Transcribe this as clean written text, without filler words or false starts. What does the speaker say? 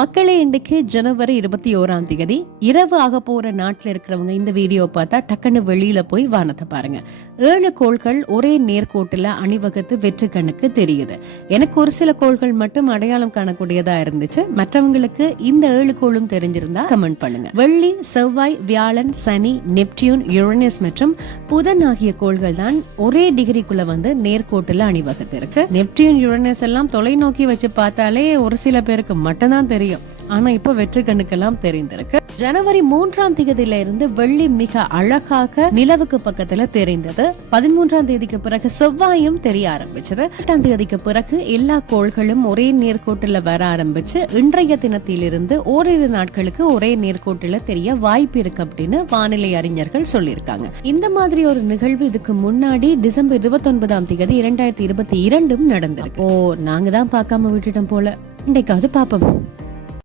மக்களே, இன்றைக்கு ஜனவரி 21 இரவு ஆக போற நாட்டுல இருக்கிறவங்க இந்த வீடியோ பார்த்தா டக்குன்னு வெளியில போய் வானத்தை பாருங்க. 7 கோள்கள் ஒரே நேர்கோட்டுல அணிவகுத்து வெற்று கண்ணுக்கு தெரியுது. எனக்கு ஒரு சில கோள்கள் மட்டும் அடையாளம் காணக்கூடியதா இருந்துச்சு. மற்றவங்களுக்கு இந்த 7 கோளும் தெரிஞ்சிருந்தா கமெண்ட் பண்ணுங்க. வெள்ளி, செவ்வாய், வியாழன், சனி, நெப்டியூன், யுரேனஸ் மற்றும் புதன் ஆகிய கோள்கள் தான் ஒரே டிகிரிக்குள்ள வந்து நேர்கோட்டுல அணிவகுத்து இருக்கு. நெப்டியூன், யுரேனஸ் எல்லாம் தொலைநோக்கி வச்சு பார்த்தாலே ஒரு சில பேருக்கு மட்டும்தான் தெரியும். ஆனா இப்ப வெற்றி கண்ணுக்கெல்லாம் தெரிந்திருக்கு. ஜனவரி 3 இருந்து வெள்ளி மிக அழகாக நிலவுக்கு பக்கத்துல தெரிந்தது. 13 பிறகு செவ்வாயும் தெரிய ஆரம்பிச்சது. 8 பிறகு எல்லா கோள்களும் ஒரே நேர்கோட்டுல வர ஆரம்பிச்சு இன்றைய தினத்திலிருந்து ஓரிரு நாட்களுக்கு ஒரே நேர்கோட்டுல தெரிய வாய்ப்பு இருக்கு அப்படின்னு வானிலை அறிஞர்கள் சொல்லியிருக்காங்க. இந்த மாதிரி ஒரு நிகழ்வு இதுக்கு முன்னாடி டிசம்பர் 29 2022 நடந்திருக்கு. நாங்க தான் பார்க்காம விட்டுட்டோம் போல. இன்றைக்காவது பாப்போம்.